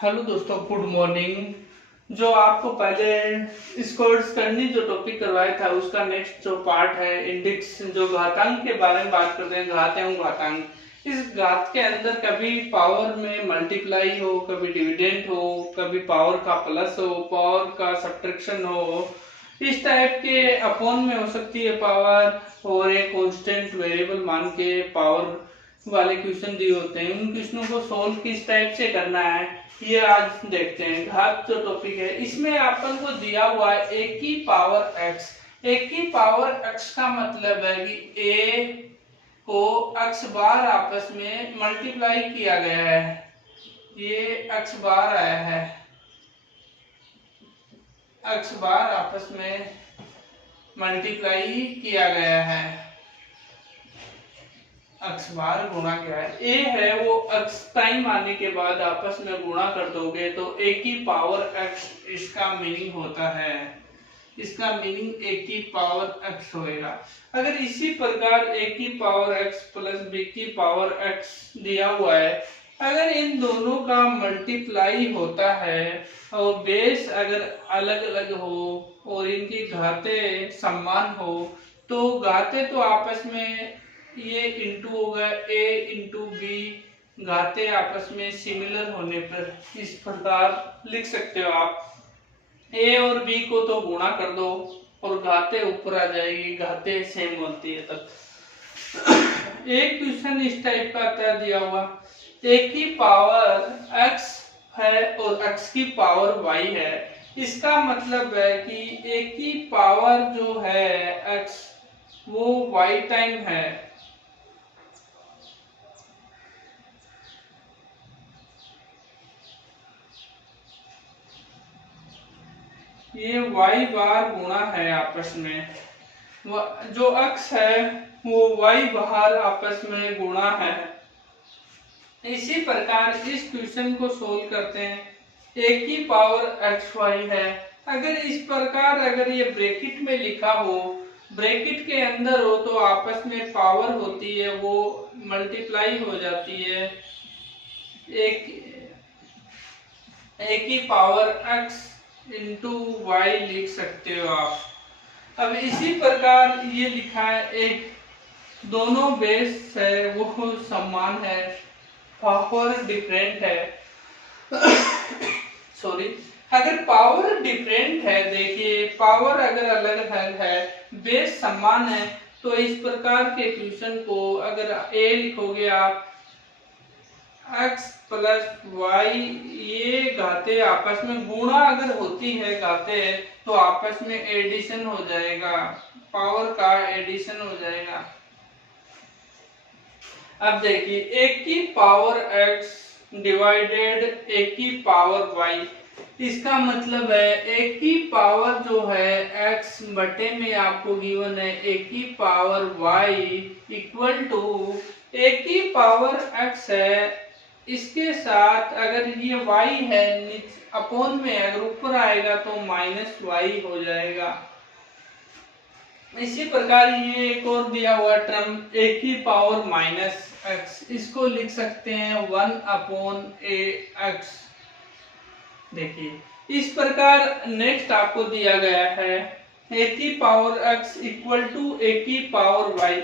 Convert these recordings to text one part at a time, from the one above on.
Hello दोस्तों, good morning. जो आपको पहले स्कोर्स करनी जो टॉपिक करवाया था उसका नेक्स्ट जो पार्ट है इंडेक्स, जो घातांक के बारे में बात करते हैं, घात एवं घातांक। इस घात के अंदर कभी पावर में मल्टीप्लाई हो, कभी डिविडेंड हो, कभी पावर का प्लस हो, पावर का सब्ट्रैक्शन हो, इस टाइप के अपॉन में हो सकती है पावर, और एक कांस्टेंट वेरिएबल मान के पावर वाले क्वेश्चन दिए होते हैं। उन क्वेश्चनों को सोल्व किस टाइप से करना है ये आज देखते हैं। घात जो टॉपिक है इसमें अपन को दिया हुआ है ए की पावर एक्स। ए की पावर एक्स का मतलब है कि ए को एक्स बार आपस में मल्टीप्लाई किया गया है। ये एक्स बार आया है, एक्स बार आपस में मल्टीप्लाई किया गया है, एक्स बार गुणा क्या है, ए है वो एक्स टाइम आने के बाद आपस में गुणा कर दोगे तो ए की पावर एक्स, इसका मीनिंग होता है, इसका मीनिंग ए की पावर एक्स होएगा। अगर इसी प्रकार ए की पावर एक्स प्लस बी की पावर एक्स दिया हुआ है, अगर इन दोनों का मल्टीप्लाई होता है और बेस अगर अलग अलग हो और इनकी घातें समान हो तो घातें तो आपस में ये इंटू होगा ए इंटू बी, घातें आपस में सिमिलर होने पर इस प्रकार लिख सकते हो आप। ए और बी को तो गुणा कर दो और घातें ऊपर आ जाएगी, घातें सेम होती है तब। एक क्वेश्चन इस टाइप का आता दिया हुआ, ए की पावर एक्स है और एक्स की पावर वाई है। इसका मतलब है कि ए की पावर जो है एक्स वो वाई टाइम है, ये y बार गुणा है आपस में, जो x है वो y बार आपस में गुणा है। इसी प्रकार इस क्वेश्चन को सोल्व करते हैं। a की पावर एक्स वाई है, अगर इस प्रकार अगर ये ब्रैकेट में लिखा हो, ब्रैकेट के अंदर हो तो आपस में पावर होती है वो मल्टीप्लाई हो जाती है, a की पावर x इंटू वाई लिख सकते हो आप। अब इसी प्रकार ये लिखा है, एक दोनों बेस है वो समान है, पावर डिफरेंट है। सॉरी, अगर पावर डिफरेंट है, देखिए पावर अगर अलग है बेस समान है तो इस प्रकार के क्वेश्चन को अगर a लिखोगे आप x प्लस वाई, ये घातें आपस में गुणा अगर होती है घातें तो आपस में एडिशन हो जाएगा, पावर का एडिशन हो जाएगा। अब देखिए a की पावर x डिवाइडेड a की पावर y, इसका मतलब है a की पावर जो है x बटे में आपको गिवन है a की power y equal to a की पावर x है, इसके साथ अगर ये y है अपॉन में अगर ऊपर आएगा तो माइनस y हो जाएगा। इसी प्रकार ये एक और दिया हुआ टर्म a की पावर माइनस x, इसको लिख सकते हैं 1 अपॉन a x। देखिए इस प्रकार नेक्स्ट आपको दिया गया है a की power x equal to a की पावर y।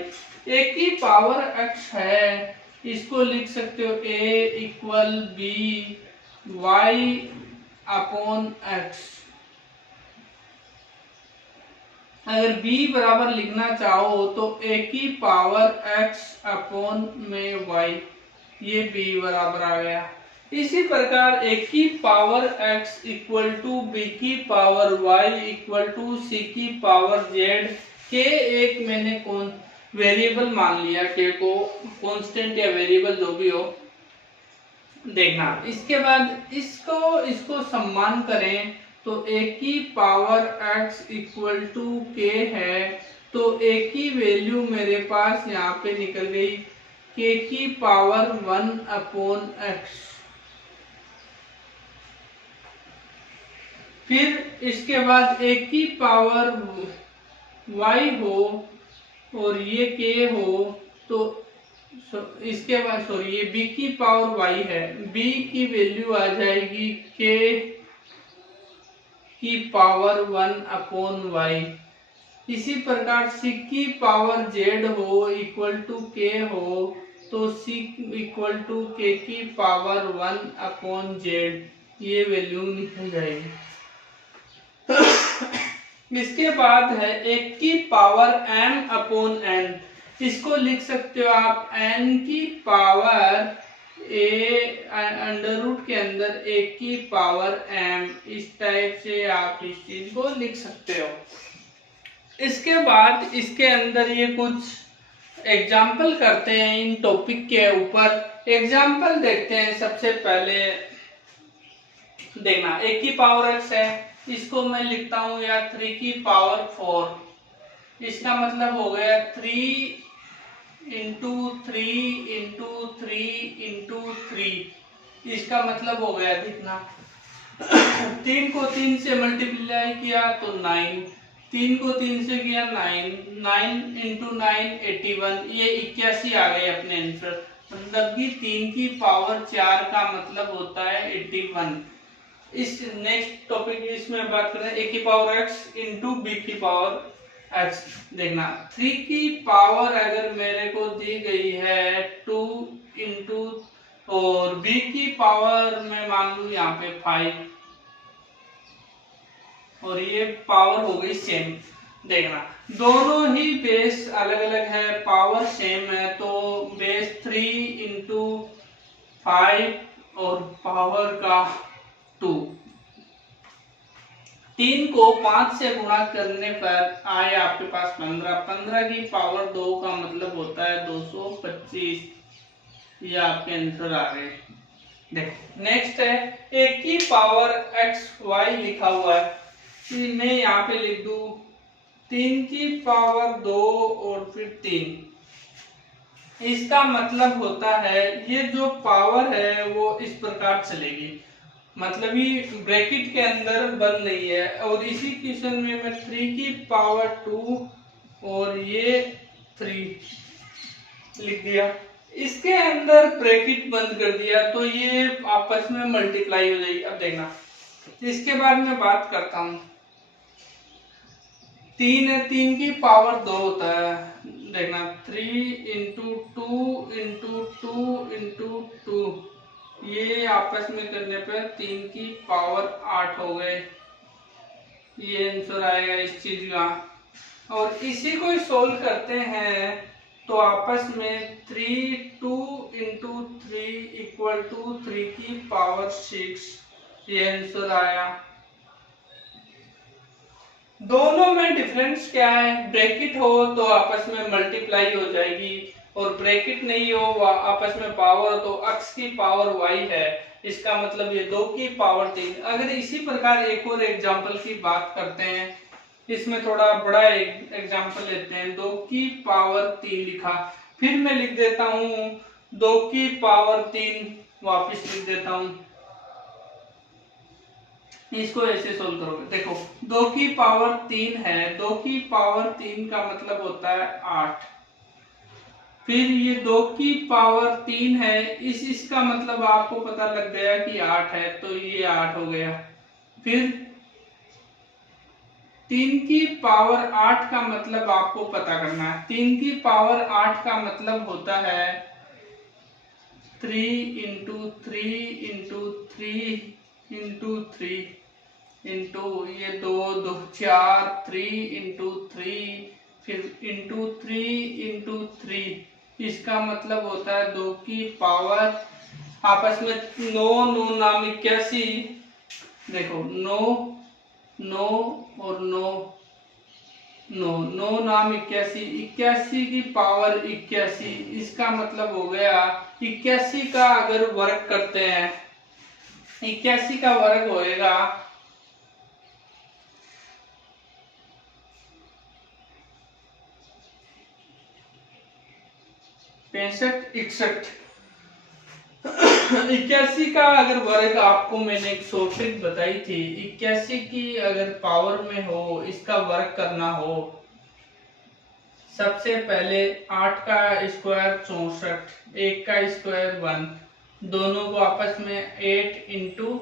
a की पावर x है, इसको लिख सकते हो a equal B Y upon X. अगर b बराबर लिखना चाहो तो a की पावर x अपॉन में y, ये b बराबर आ गया। इसी प्रकार a की power x equal to b की power y equal to c की पावर z, के एक मैंने कौन वेरिएबल मान लिया, के को कांस्टेंट या वेरिएबल जो भी हो देखना। इसके बाद इसको सम्मान करें तो a की power x equal to k है, तो a की वैल्यू मेरे पास यहाँ पे निकल गई k की पावर 1 अपॉन x। फिर इसके बाद a की पावर y हो और ये k हो तो इसके बाद सॉरी ये b की पावर y है, b की वैल्यू आ जाएगी k की पावर 1 अपॉन y। इसी प्रकार c की पावर z हो इक्वल टू k हो तो c इक्वल टू k की पावर 1 अपॉन z, ये वैल्यू निकल जाएगी। इसके बाद है 1 की पावर m अपॉन n, इसको लिख सकते हो आप n की पावर अंडर रूट के अंदर 1 की पावर m, इस टाइप से आप इस चीज को लिख सकते हो। इसके बाद इसके अंदर ये कुछ एग्जाम्पल करते हैं इन टॉपिक के ऊपर। एग्जाम्पल देखते हैं। सबसे पहले देखना 1 की पावर x है, इसको मैं लिखता हूं या 3 की पावर 4, इसका मतलब हो गया 3 इंटू 3 इंटू 3 इंटू 3, इसका मतलब हो गया देखना 3 को 3 से मल्टीप्लाई किया तो 9, 3 को 3 से किया 9, 9 इंटू 9 81, ये 81 आ गए अपने आंसर। मतलब कि 3 की पावर 4 का मतलब होता है 81। इस नेक्स्ट टॉपिक इसमें बात करें a की पावर x इंटू b की पावर x। देखना 3 की पावर अगर मेरे को दी गई है 2 इंटू और b की पावर मैं मान लू यहाँ पे 5 और ये पावर हो गई सेम। देखना दोनों ही बेस अलग अलग है, पावर सेम है, तो बेस 3 इंटू 5 और पावर का 2। 3 को 5 से गुणा करने पर आए आपके पास 15, 15 की पावर 2 का मतलब होता है 225, ये आपके आंसर आ गए। देखो नेक्स्ट है 1 की पावर एक्स वाई लिखा हुआ है, मैं यहाँ पे लिख दू 3 की पावर 2 और फिर 3, इसका मतलब होता है ये जो पावर है वो इस प्रकार चलेगी, मतलब ये ब्रैकेट के अंदर बन रही है। और इसी क्वेश्चन में मैं 3 की पावर 2 और ये 3 लिख दिया, इसके अंदर ब्रैकेट बंद कर दिया तो ये आपस में मल्टीप्लाई हो जाएगी। अब देखना इसके बाद मैं बात करता हूँ 3 है, 3 की पावर 2 होता है। देखना 3 इंटू 2 इंटू 2 इंटू 2, ये आपस में करने पर 3 की पावर 8 हो गए, ये आंसर आएगा इस चीज का। और इसी को ही सोल्व करते हैं तो आपस में 3 2 इंटू 3 इक्वल टू 3 की पावर 6, ये आंसर आया। दोनों में डिफरेंस क्या है, ब्रैकेट हो तो आपस में मल्टीप्लाई हो जाएगी और ब्रैकेट नहीं हो आपस में पावर तो x की पावर y है, इसका मतलब ये 2 की पावर 3। अगर इसी प्रकार एक और एग्जांपल की बात करते हैं, इसमें थोड़ा बड़ा एक एग्जांपल लेते हैं। 2 की पावर 3 लिखा, फिर मैं लिख देता हूँ 2 की पावर 3, वापिस लिख देता हूँ, इसको ऐसे सोल्व करोगे। देखो 2 की पावर 3 है, 2 की पावर 3 का मतलब होता है 8, फिर ये 2 की पावर 3 है, इसका मतलब आपको पता लग गया कि 8 है तो ये 8 हो गया। फिर 3 की पावर 8 का मतलब आपको पता करना है, 3 की पावर 8 का मतलब होता है 3 इंटू 3 इंटू 3 इंटू 3 इंटू ये 2 2 4 3 इंटू 3 फिर इंटू 3 इंटू 3, इसका मतलब होता है 2 की पावर आपस में 9 9 नाम 81। देखो 9 9 और 9 9 9 नाम 81, 81 की पावर 81, इसका मतलब हो गया 81 का अगर वर्ग करते हैं, 81 का वर्ग होएगा 65 61। 81 का अगर वर्ग आपको मैंने एक शॉर्टेज बताई थी, 81 की अगर पावर में हो इसका वर्ग करना हो सबसे पहले 8 का स्क्वायर 64, 1 का स्क्वायर 1, दोनों को आपस में 8 इंटू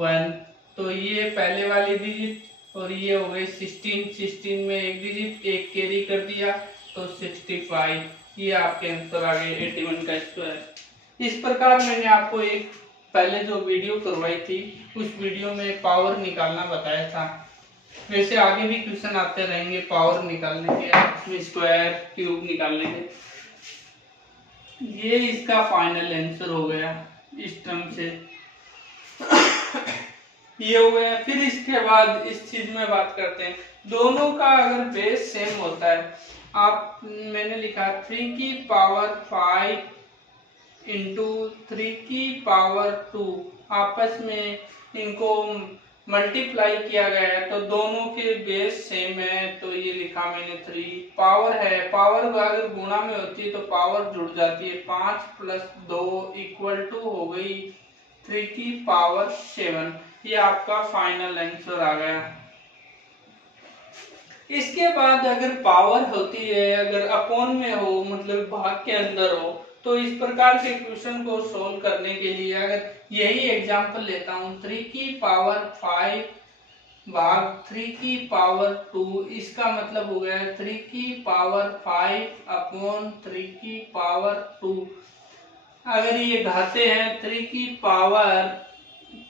1, तो ये पहले वाली डिजिट और ये हो गई 16, 16 में एक डिजिट एक कैरी कर दिया तो 65, ये आपके आंसर आ गए 81 का स्क्वायर। इस प्रकार मैंने आपको एक पहले जो वीडियो करवाई थी उस वीडियो में पावर निकालना बताया था। वैसे आगे भी क्वेश्चन आते रहेंगे पावर निकालने के, स्क्वायर क्यूब निकालने के। ये इसका फाइनल आंसर हो गया इस टर्म से। ये हो गया। फिर इसके बाद इस चीज में बात करते हैं, दोनों का अगर बेस सेम होता है, आप मैंने लिखा 3 की पावर 5 इंटू 3 की पावर 2, आपस में इनको मल्टीप्लाई किया गया है तो दोनों के बेस सेम है, तो ये लिखा मैंने 3। पावर है, पावर अगर गुणा में होती है तो पावर जुड़ जाती है, 5 प्लस 2 इक्वल टू हो गई 3 की पावर 7। ये आपका फाइनल आंसर आ गया। इसके बाद अगर पावर होती है, अगर अपॉन में हो मतलब भाग के अंदर हो, तो इस प्रकार के क्वेश्चन को सोल्व करने के लिए अगर यही एग्जांपल लेता हूं, 3 की पावर 5 भाग 3 की पावर 2, इसका मतलब हो गया 3 की पावर 5 अपॉन 3 की पावर 2। अगर ये घाते हैं 3 की पावर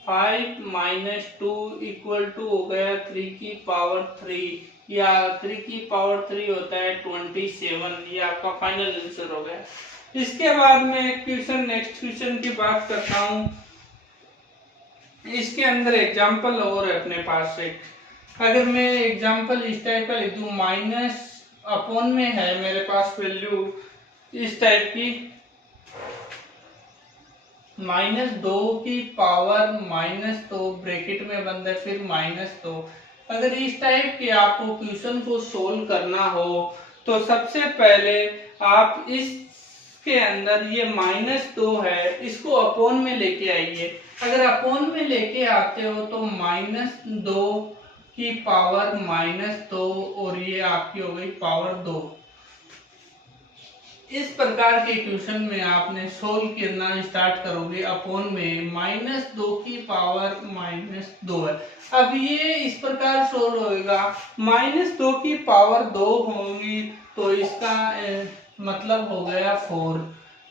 5 माइनस 2 इक्वल टू हो गया 3 की पावर 3, या 3 की पावर 3 होता है 27। ये आपका फाइनल आंसर हो गया। इसके बाद में क्वेश्चन नेक्स्ट क्वेश्चन की बात करता हूं। इसके अंदर एग्जांपल और है अपने पास एक, अगर मैं एग्जांपल इस टाइप का लिख दूं, माइनस अपॉन में है मेरे पास वैल्यू इस टाइप की, -2 की पावर -2 ब्रैकेट में बंद है, फिर -2। अगर इस टाइप के आपको क्वेश्चन को सोल्व करना हो तो सबसे पहले आप इसके अंदर ये -2 है, इसको अपॉन में लेके आइए। अगर अपॉन में लेके आते हो तो -2 की पावर -2 और ये आपकी हो गई पावर 2। इस प्रकार के क्वेश्चन में आपने सोल्व करना स्टार्ट करोगे अपॉन में, -2 की पावर -2 है। अब ये इस प्रकार सोल्व होएगा, -2 की पावर 2 होगी तो इसका मतलब हो गया 4।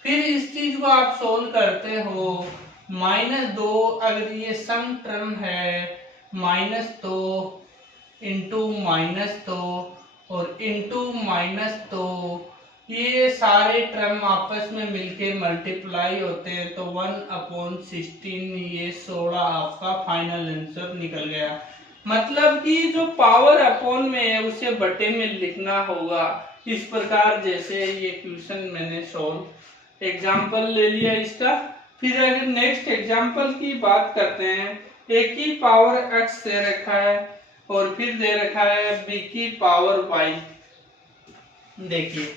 फिर इस चीज को आप सोल्व करते हो, -2 अगर ये सम टर्म है, -2 इंटू -2 और इंटू -2, ये सारे टर्म आपस में मिलके मल्टीप्लाई होते हैं तो 1/16, ये 16 आपका फाइनल आंसर निकल गया। मतलब कि जो पावर अपॉन में है उसे बटे में लिखना होगा। इस प्रकार जैसे ये क्वेश्चन मैंने सोल्व एग्जांपल ले लिया इसका। फिर अगर नेक्स्ट एग्जांपल की बात करते हैं, a की पावर x दे रखा है और फिर दे रखा है b की पावर y। देखिए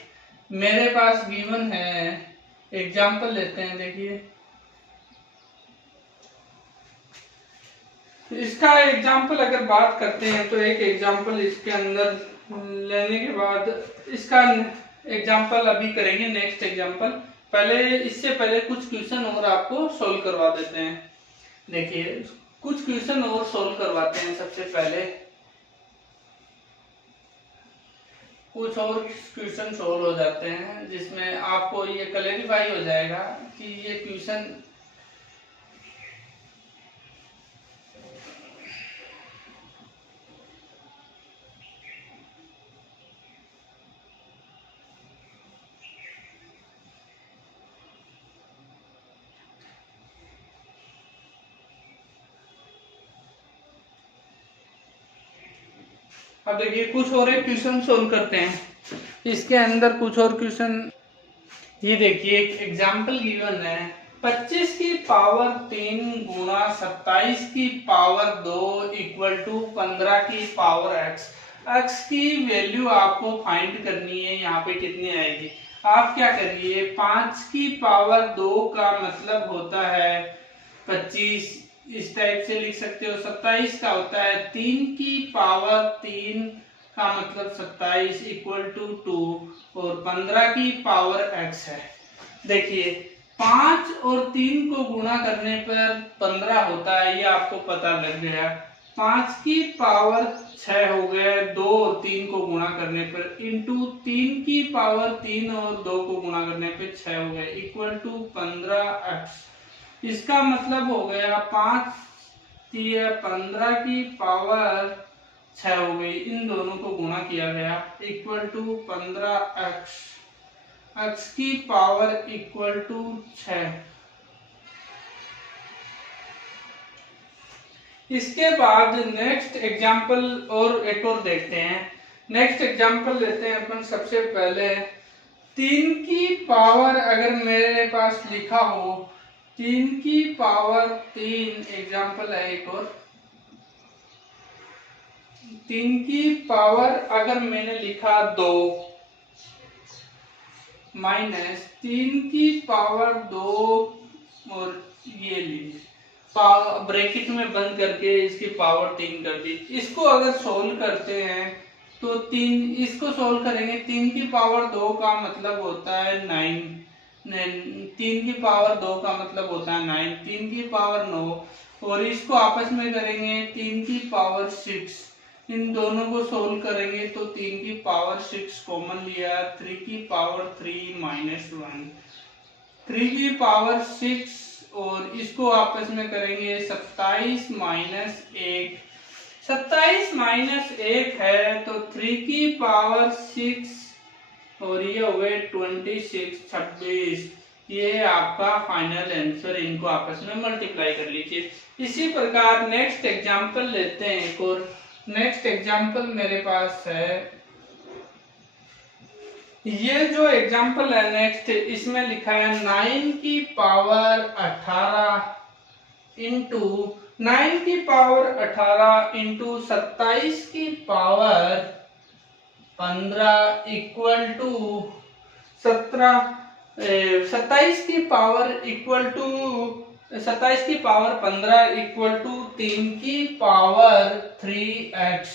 मेरे पास गिवन है, एग्जांपल लेते हैं। देखिए इसका एग्जांपल अगर बात करते हैं तो एक एग्जांपल इसके अंदर लेने के बाद इसका एग्जांपल अभी करेंगे नेक्स्ट एग्जांपल। पहले इससे पहले कुछ क्वेश्चन और आपको सोल्व करवा देते हैं। देखिए कुछ क्वेश्चन और सोल्व करवाते हैं। सबसे पहले कुछ और क्वेश्चन सोल्व हो जाते हैं जिसमें आपको ये क्लैरिफाई हो जाएगा कि ये क्वेश्चन अब देखिए कुछ और एक क्वेश्चन सोल्व करते हैं। इसके अंदर कुछ और क्वेश्चन, ये देखिए एक एग्जांपल गिवन है, 25 की पावर 3 गुणा 27 की पावर 2 इक्वल टू 15 की पावर x। x की वैल्यू आपको फाइंड करनी है। यहाँ पे कितनी आएगी आप क्या करिए, 5 की पावर 2 का मतलब होता है 25, इस टाइप से लिख सकते हो। 27 का होता है 3 की पावर 3 का मतलब 27 इक्वल टू 2 और 15 की पावर x है। देखिए 5 और 3 को गुणा करने पर 15 होता है, ये आपको पता लग गया। 5 की पावर 6 हो गया, 2 और 3 को गुणा करने पर इंटू 3 की पावर 3 और 2 को गुणा करने पर 6 हो गया इक्वल टू 15x। इसका मतलब हो गया 5 15 की पावर 6 हो गई, इन दोनों को गुणा किया गया इक्वल टू 15x, x की पावर इक्वल टू 6। इसके बाद नेक्स्ट एग्जाम्पल और एक और देखते हैं। नेक्स्ट एग्जाम्पल लेते हैं अपन। सबसे पहले 3 की पावर अगर मेरे पास लिखा हो 3 की पावर 3, एग्जाम्पल है एक और। 3 की पावर अगर मैंने लिखा 2 माइनस 3 की पावर 2 और ये लीजिए ब्रैकेट में बंद करके इसकी पावर 3 कर दी। इसको अगर सोल्व करते हैं तो 3, इसको सोल्व करेंगे 3 की पावर 2 का मतलब होता है 9, 3 की पावर 2 का मतलब होता है 9, 3 की पावर 9 और इसको आपस में करेंगे 3 की पावर 6। इन दोनों को सोल्व करेंगे तो 3 की पावर 6 कॉमन लिया, 3 की पावर 3 माइनस 1, 3 की पावर 6 और इसको आपस में करेंगे 27 माइनस 1, 27 माइनस 1 है तो 3 की पावर 6 और ये हो गए 26, 26। ये आपका फाइनल आंसर। इनको आपस में मल्टीप्लाई कर लीजिए। इसी प्रकार नेक्स्ट एग्जांपल लेते हैं एक और। नेक्स्ट एग्जांपल मेरे पास है, ये जो एग्जांपल है नेक्स्ट, इसमें लिखा है 9 की पावर 18 इंटू 9 की पावर 18 इंटू 27 की पावर 15 इक्वल टू 17, 27 की पावर इक्वल टू 27 की पावर 15 इक्वल टू 3 की पावर 3x।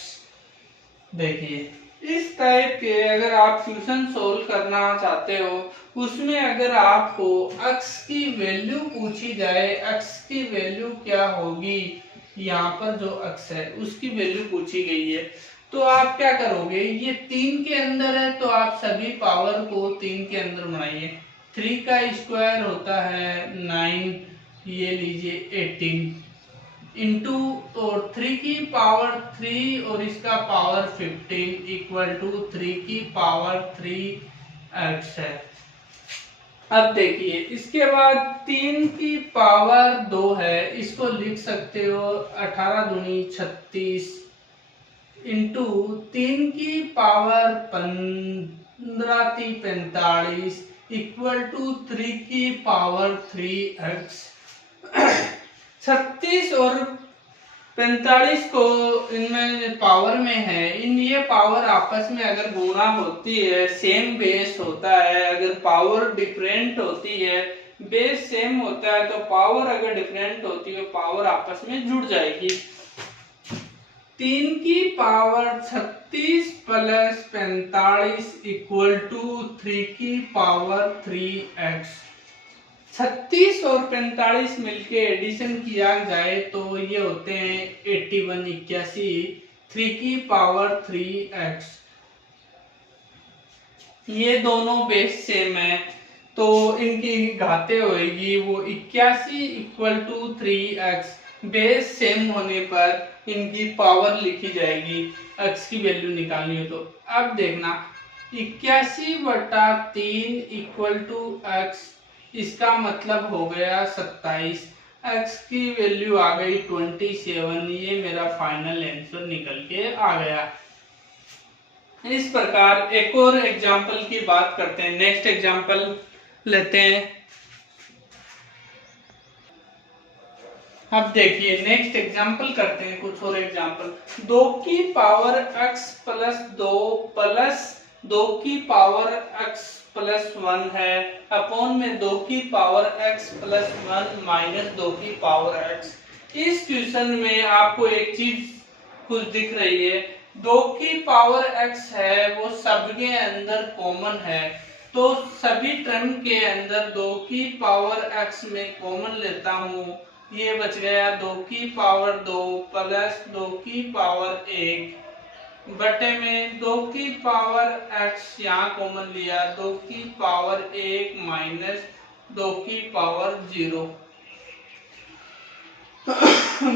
देखिए इस टाइप के अगर आप क्वेश्चन सोल्व करना चाहते हो, उसमें अगर आपको x की वैल्यू पूछी जाए, x की वैल्यू क्या होगी, यहाँ पर जो x है उसकी वैल्यू पूछी गई है, तो आप क्या करोगे, ये 3 के अंदर है तो आप सभी पावर को 3 के अंदर बनाइए। 3 का स्क्वायर होता है 9, ये लीजिए 18 इंटू और 3 की पावर 3 और इसका पावर 15 इक्वल टू 3 की पावर 3x है। अब देखिए इसके बाद 3 की पावर 2 है, इसको लिख सकते हो 18 दूनी 36 इंटू 3 की पावर 15 ती 45 इक्वल टू 3 की पावर 3x। 36 और 45 को इनमें पावर में है, इन ये पावर आपस में अगर गुणा होती है, सेम बेस होता है, अगर पावर डिफरेंट होती है, बेस सेम होता है, तो पावर अगर डिफरेंट होती है पावर आपस में जुड़ जाएगी। 3 की पावर 36 प्लस 45 इक्वल टू 3 की पावर 3x। 36 और 45 मिलके एडिशन किया जाए तो ये होते हैं 81, 81, 3 की पावर 3x। ये दोनों बेस सेम है तो इनकी घाते होगी वो 81 equal to 3x। Base same होने पर इनकी पावर लिखी जाएगी, x की वैल्यू निकालनी हो तो। अब देखना 81/3 इक्वल टू x, इसका मतलब हो गया 27, x की वैल्यू आ गई 27। ये मेरा फाइनल आंसर निकल के आ गया। इस प्रकार एक और एग्जांपल की बात करते हैं। नेक्स्ट एग्जांपल लेते हैं। अब देखिए नेक्स्ट एग्जांपल करते हैं कुछ और एग्जांपल। 2 की पावर x प्लस 2 प्लस 2 की पावर x प्लस 1 है अपॉन में 2 की पावर x प्लस 1 माइनस 2 की पावर x। इस क्वेश्चन में आपको एक चीज कुछ दिख रही है, 2 की पावर x है वो सबके अंदर कॉमन है, तो सभी टर्म के अंदर 2 की पावर x में कॉमन लेता हूँ। ये बच गया 2 की पावर 2 प्लस 2 की पावर 1 बटे में 2 की पावर x यहाँ कॉमन लिया, 2 की पावर 1 माइनस 2 की पावर 0।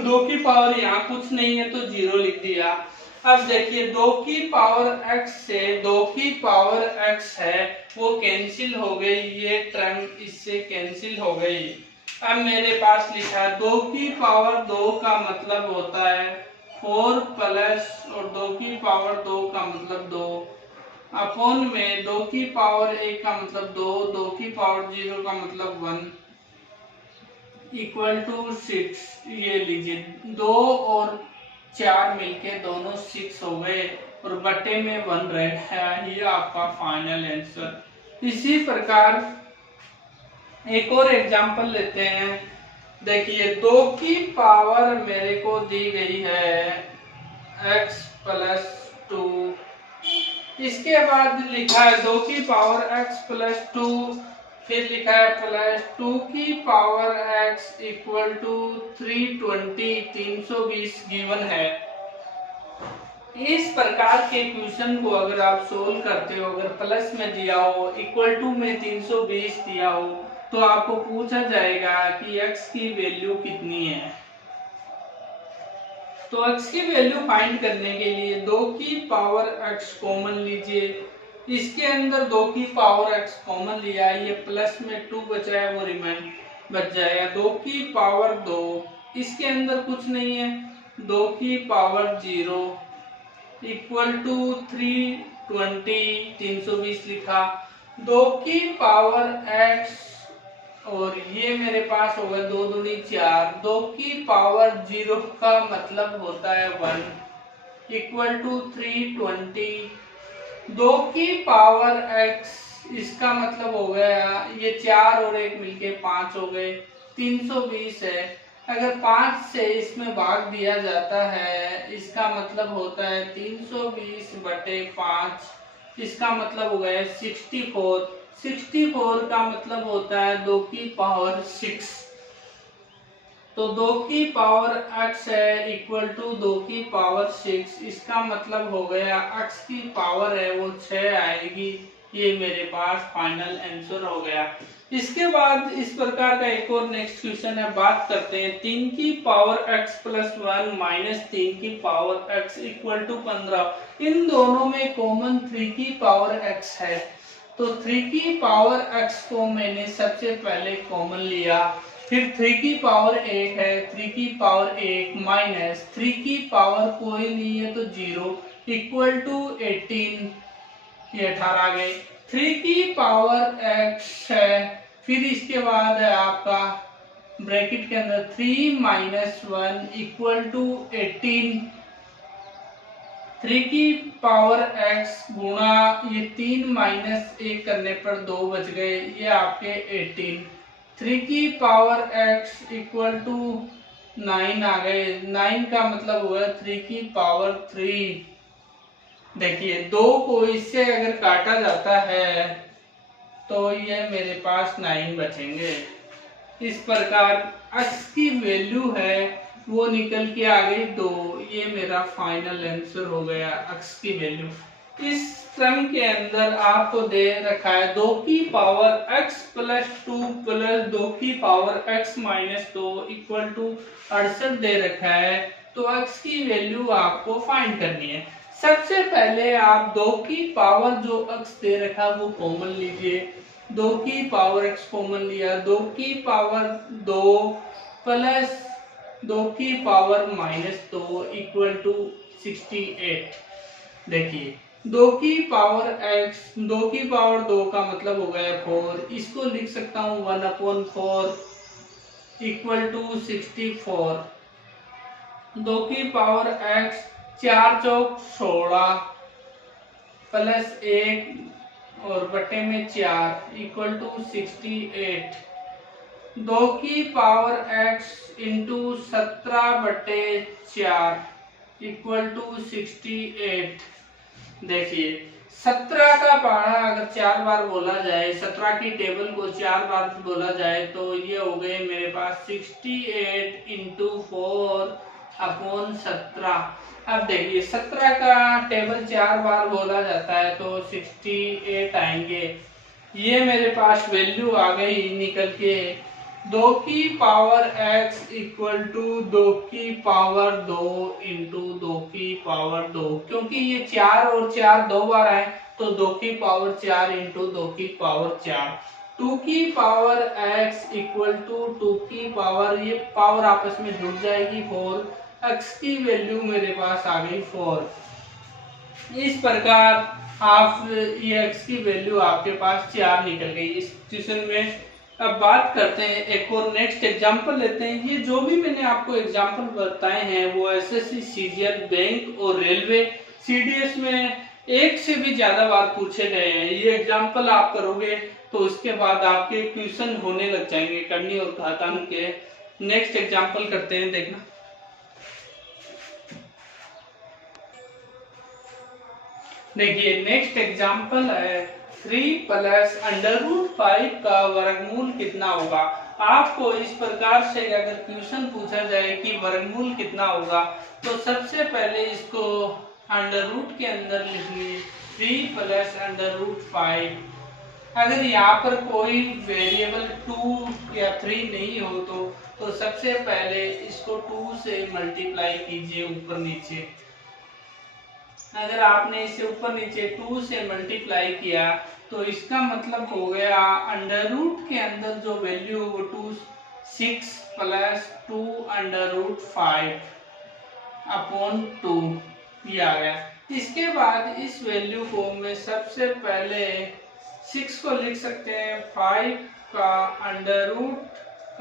2 की पावर यहाँ कुछ नहीं है तो 0 लिख दिया। अब देखिए 2 की पावर x से 2 की पावर x है वो कैंसिल हो गई, ये टर्म इससे कैंसिल हो गई। अब मेरे पास लिखा 2 की पावर 2 का मतलब होता है 4 प्लस और 2 की पावर 2 का मतलब 2 अपॉन में 2 की पावर 1 का मतलब 2, 2 की पावर 0 का मतलब 1 इक्वल टू 6। ये लीजिए 2 और 4 मिलके दोनों 6 हो गए और बटे में 1 रहा है, ये आपका फाइनल आंसर। इसी प्रकार एक और एग्जांपल लेते हैं। देखिए 2 की पावर मेरे को दी गई है x प्लस 2, इसके बाद लिखा है 2 की पावर x प्लस 2, फिर लिखा है प्लस 2 की power x equal to 320 given है। इस प्रकार के क्वेश्चन को अगर आप सोल्व करते हो, अगर प्लस में दिया हो, इक्वल टू में 320 दिया हो, तो आपको पूछा जाएगा कि x की वैल्यू कितनी है। तो x की वैल्यू फाइंड करने के लिए 2 की पावर x कॉमन लीजिए, इसके अंदर 2 की पावर x कॉमन लिया, ये प्लस में 2 बचा है वो रिमाइंड बच जाएगा। 2 की पावर 2, इसके अंदर कुछ नहीं है, 2 की पावर 0 इक्वल टू 320 लिखा। 2 की पावर x और ये मेरे पास होगा 2 दूनी 4, 2 की पावर 0 का मतलब होता है 1 इक्वल टू 320। 2 की पावर x इसका मतलब हो गया, ये 4 और 1 मिलके 5 हो गए, 320 है। अगर 5 से इसमें भाग दिया जाता है, इसका मतलब होता है 320 बटे 5, इसका मतलब हो गया 64। 64 का मतलब होता है 2 की पावर 6। तो 2 की पावर x है इक्वल टू 2 की पावर 6, इसका मतलब हो गया x की पावर है वो 6 आएगी। ये मेरे पास फाइनल आंसर हो गया। इसके बाद इस प्रकार का एक और नेक्स्ट क्वेश्चन है, बात करते हैं 3 की पावर x प्लस 1 माइनस 3 की पावर x इक्वल टू 15। इन दोनों में कॉमन 3 की पावर x है, तो 3 की पावर x को मैंने सबसे पहले कॉमन लिया, फिर 3 की पावर 1 है, 3 की पावर 1 माइनस 3 की पावर कोई नहीं है तो 0 इक्वल टू 18, ये 18 आ गए। 3 की पावर x है, फिर इसके बाद है आपका ब्रैकेट के अंदर 3 माइनस 1 इक्वल टू 18। 3 की पावर x गुणा ये 3 माइनस 1 करने पर 2 बच गए, ये आपके 18। 3 की पावर x इक्वल टू 9 आ गए, 9 का मतलब हुआ 3 की पावर 3। देखिए 2 को इससे अगर काटा जाता है तो ये मेरे पास 9 बचेंगे। इस प्रकार x की वैल्यू है वो निकल के आ गई 2, ये मेरा फाइनल आंसर हो गया x की वैल्यू। इस टर्म के अंदर आपको दे रखा है 2 की पावर x प्लस 2 प्लस 2 की power x minus 2 equal to 68 दे रखा है, तो x की वैल्यू आपको फाइंड करनी है। सबसे पहले आप 2 की पावर जो x दे रखा वो कॉमन लीजिए, 2 की पावर x कॉमन लिया, 2 की पावर 2 प्लस 2 की पावर माइनस 2 इक्वल टू 68। देखिए 2 की पावर x, 2 की पावर 2 का मतलब हो गया 4, इसको लिख सकता हूँ 1/4 इक्वल टू 64। 2 की पावर x 4 चौक 16 प्लस 1 और बटे में 4 इक्वल टू 68। 2 की पावर x इंटू 17 बटे 4 इक्वल टू 68। देखिए 17 का पहाड़ा अगर 4 बार बोला जाए, 17 की टेबल को 4 बार बोला जाए तो ये हो गए मेरे पास 68 इंटू 4 अपॉन 17। अब देखिए 17 का टेबल 4 बार बोला जाता है तो 68 आएंगे। ये मेरे पास वैल्यू आ गई निकल के 2 की पावर x इक्वल टू 2 की पावर 2 इंटू 2 की पावर 2, क्योंकि ये 4 और 4 2 बार आए तो 2 की पावर 4 इंटू 2 की पावर 4। 2 की पावर x इक्वल टू 2 की पावर, ये पावर आपस में जुड़ जाएगी 4, x की वैल्यू मेरे पास आ गई 4। इस प्रकार आप ये x की वैल्यू आपके पास 4 निकल गई इस क्वेश्चन में। अब बात करते हैं एक और नेक्स्ट एग्जांपल लेते हैं। ये जो भी मैंने आपको एग्जांपल बताए हैं वो एसएससी, सीजीएल, बैंक और रेलवे, सीडीएस में एक से भी ज्यादा बार पूछे गए हैं। ये एग्जांपल आप करोगे तो उसके बाद आपके क्वेश्चन होने लग जाएंगे करनी और घातांक के। नेक्स्ट एग्जांपल करते हैं, देखना। देखिए नेक्स्ट एग्जांपल है 3 प्लस √5 का वर्गमूल कितना होगा। आपको इस प्रकार से अगर क्वेश्चन पूछा जाए कि वर्गमूल कितना होगा तो सबसे पहले इसको अंडर रूट के अंदर लिखिए 3 प्लस √5। अगर यहाँ पर कोई वेरिएबल 2 या 3 नहीं हो तो सबसे पहले इसको 2 से मल्टीप्लाई कीजिए ऊपर नीचे। अगर आपने इसे ऊपर नीचे 2 से मल्टीप्लाई किया तो इसका मतलब हो गया अंडर रूट के अंदर जो वैल्यू वो 2 6 प्लस 2 √5 अपॉन 2 ये आ गया। इसके बाद इस वैल्यू को मैं सबसे पहले 6 को लिख सकते हैं 5 का अंडर रूट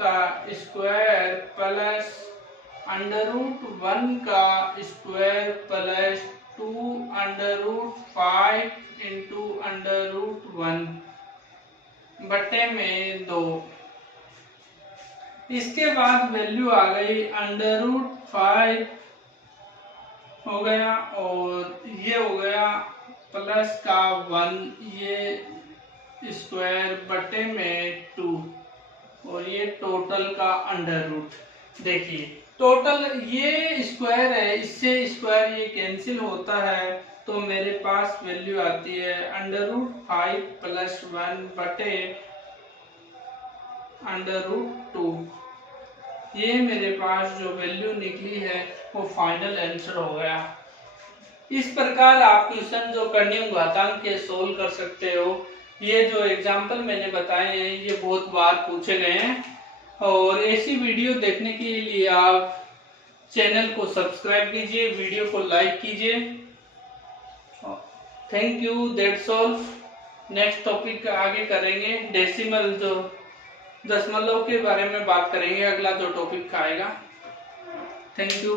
का स्क्वायर प्लस √1 का स्क्वायर प्लस 2 √5 इंटू √1 बटे में 2। इसके बाद वैल्यू आ गई √5 हो गया और ये हो गया प्लस का 1 ये स्क्वायर बटे में 2 और ये टोटल का अंडर रूट। देखिए टोटल ये स्क्वायर है, इससे स्क्वायर ये कैंसिल होता है तो मेरे पास वैल्यू आती है √5 प्लस 1 बटे √2। ये मेरे पास जो वैल्यू निकली है वो फाइनल आंसर हो गया। इस प्रकार आप क्वेश्चन जो कर्ण घातांक के सोल्व कर सकते हो। ये जो एग्जाम्पल मैंने बताए हैं ये बहुत बार पूछे गए हैं और ऐसी वीडियो देखने के लिए आप चैनल को सब्सक्राइब कीजिए, वीडियो को लाइक कीजिए। Thank you, that's all. Next topic आगे करेंगे, डेसिमल जो दशमलव के बारे में बात करेंगे, अगला जो टॉपिक आएगा। Thank you.